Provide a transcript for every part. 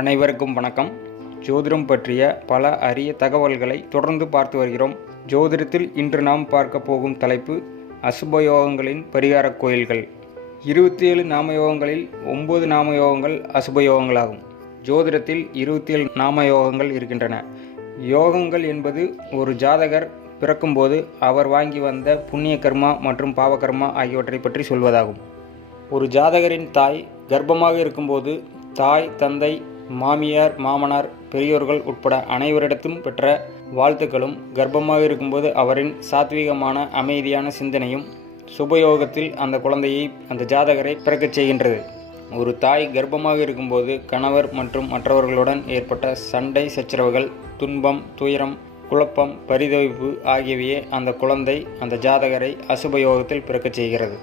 அனைவருக்கும் வணக்கம். ஜோதிடம் பற்றிய பல அரிய தகவல்களை தொடர்ந்து பார்த்து வருகிறோம். ஜோதிடத்தில் இன்று நாம் பார்க்க போகும் தலைப்பு அசுபயோகங்களின் பரிகார கோயில்கள். இருபத்தி ஏழு நாமயோகங்களில் ஒன்பது நாமயோகங்கள் அசுபயோகங்களாகும். ஜோதிடத்தில் இருபத்தி ஏழு நாமயோகங்கள் இருக்கின்றன. யோகங்கள் என்பது ஒரு ஜாதகர் பிறக்கும்போது அவர் வாங்கி வந்த புண்ணிய கர்மா மற்றும் பாவகர்மா ஆகியவற்றை பற்றி சொல்வதாகும். ஒரு ஜாதகரின் தாய் கர்ப்பமாக இருக்கும்போது தாய் தந்தை மாமியார் மாமனார் பெரியோர்கள் உட்பட அனைவரிடத்தும் பெற்ற வாழ்த்துக்களும் கர்ப்பமாக இருக்கும்போது அவரின் சாத்வீகமான அமைதியான சிந்தனையும் சுபயோகத்தில் அந்த குழந்தையை அந்த ஜாதகரை பிறக்கச் செய்கின்றது. ஒரு தாய் கர்ப்பமாக இருக்கும்போது கணவர் மற்றும் மற்றவர்களுடன் ஏற்பட்ட சண்டை சச்சரவுகள் துன்பம் துயரம் குழப்பம் பரிதவிப்பு ஆகியவையே அந்த குழந்தை அந்த ஜாதகரை அசுபயோகத்தில் பிறக்கச் செய்கிறது.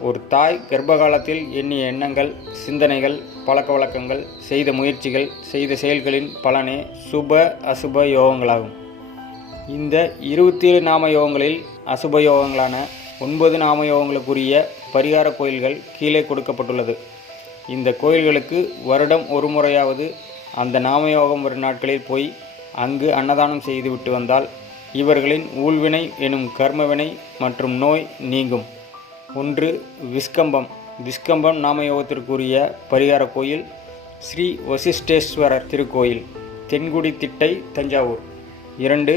ஒரு தாய் கர்ப்பகாலத்தில் எண்ணிய எண்ணங்கள் சிந்தனைகள் பழக்க வழக்கங்கள் செய்த முயற்சிகள் செய்த செயல்களின் பலனே சுப அசுப யோகங்களாகும். இந்த இருபத்தி ஏழு நாம யோகங்களில் அசுப யோகங்களான ஒன்பது நாம யோகங்களுக்குரிய பரிகார கோயில்கள் கீழே கொடுக்கப்பட்டுள்ளது. இந்த கோயில்களுக்கு வருடம் ஒரு முறையாவது அந்த நாமயோகம் வரும் நாட்களில் போய் அங்கு அன்னதானம் செய்துவிட்டு வந்தால் இவர்களின் ஊழ்வினை எனும் கர்மவினை மற்றும் நோய் நீங்கும். ஒன்று விஸ்கம்பம். விஸ்கம்பம் நாமயோகத்திற்குரிய பரிகார கோயில் ஸ்ரீ வசிஷ்டேஸ்வரர் திருக்கோயில் தென்குடி திட்டை தஞ்சாவூர். இரண்டு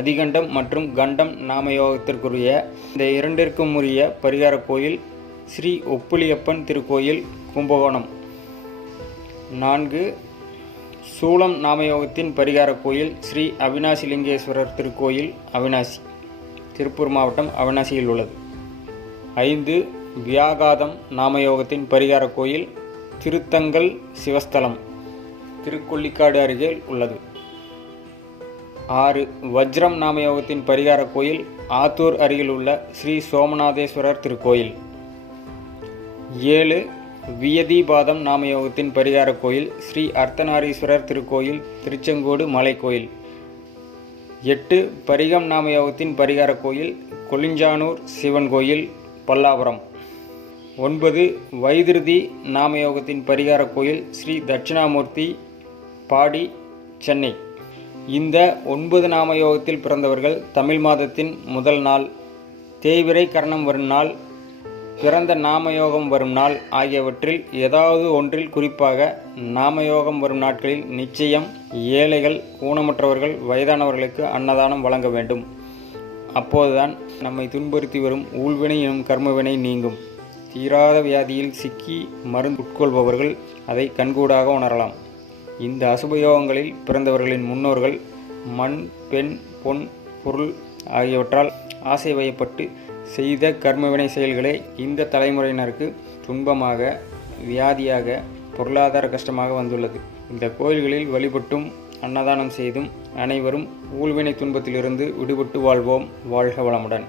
அதிகண்டம் மற்றும் கண்டம் நாமயோகத்திற்குரிய இந்த இரண்டிற்கும் உரிய பரிகார கோயில் ஸ்ரீ ஒப்புளியப்பன் திருக்கோயில் கும்பகோணம். நான்கு சூளம் நாமயோகத்தின் பரிகார கோயில் ஸ்ரீ அவினாசிலிங்கேஸ்வரர் திருக்கோயில் அவினாசி திருப்பூர் மாவட்டம் அவினாசியில் உள்ளது. ஐந்து வியாகாதம் நாமயோகத்தின் பரிகார கோயில் திருத்தங்கல் சிவஸ்தலம் திருக்கொள்ளிக்காடு அருகே உள்ளது. ஆறு வஜ்ரம் நாமயோகத்தின் பரிகார கோயில் ஆத்தூர் அருகில் உள்ள ஸ்ரீ சோமநாதேஸ்வரர் திருக்கோயில். ஏழு வியதிபாதம் நாமயோகத்தின் பரிகார கோயில் ஸ்ரீ அர்த்தநாரீஸ்வரர் திருக்கோயில் திருச்செங்கோடு மலைக்கோயில். எட்டு பரிகம் நாமயோகத்தின் பரிகார கோயில் கொளிஞ்சானூர் சிவன் கோயில் பல்லாவரம். ஒன்பது வைதிருதி நாமயோகத்தின் பரிகார கோயில் ஸ்ரீ தட்சிணாமூர்த்தி பாடி சென்னை. இந்த ஒன்பது நாமயோகத்தில் பிறந்தவர்கள் தமிழ் மாதத்தின் முதல் நாள் தேய்விரை கரணம் வரும் நாள் பிறந்த நாமயோகம் வரும் நாள் ஆகியவற்றில் ஏதாவது ஒன்றில் குறிப்பாக நாமயோகம் வரும் நாட்களில் நிச்சயம் ஏழைகள் ஊனமற்றவர்கள் வயதானவர்களுக்கு அன்னதானம் வழங்க வேண்டும். அப்போதுதான் நம்மை துன்புறுத்தி வரும் ஊழ்வினை எனும் கர்மவினை நீங்கும். தீராத வியாதியில் சிக்கி மருந்து உட்கொள்பவர்கள் அதை கண்கூடாக உணரலாம். இந்த அசுபயோகங்களில் பிறந்தவர்களின் முன்னோர்கள் மண் பெண் பொன் பொருள் ஆகியவற்றால் ஆசை வயப்பட்டு செய்த கர்மவினை செயல்களே இந்த தலைமுறையினருக்கு துன்பமாக வியாதியாக பொருளாதார கஷ்டமாக வந்துள்ளது. இந்த கோயில்களில் வழிபட்டும் அன்னதானம் செய்தும் அனைவரும் ஊழ்வினை துன்பத்திலிருந்து விடுபட்டு வாழ்வோம். வாழ்க வளமுடன்.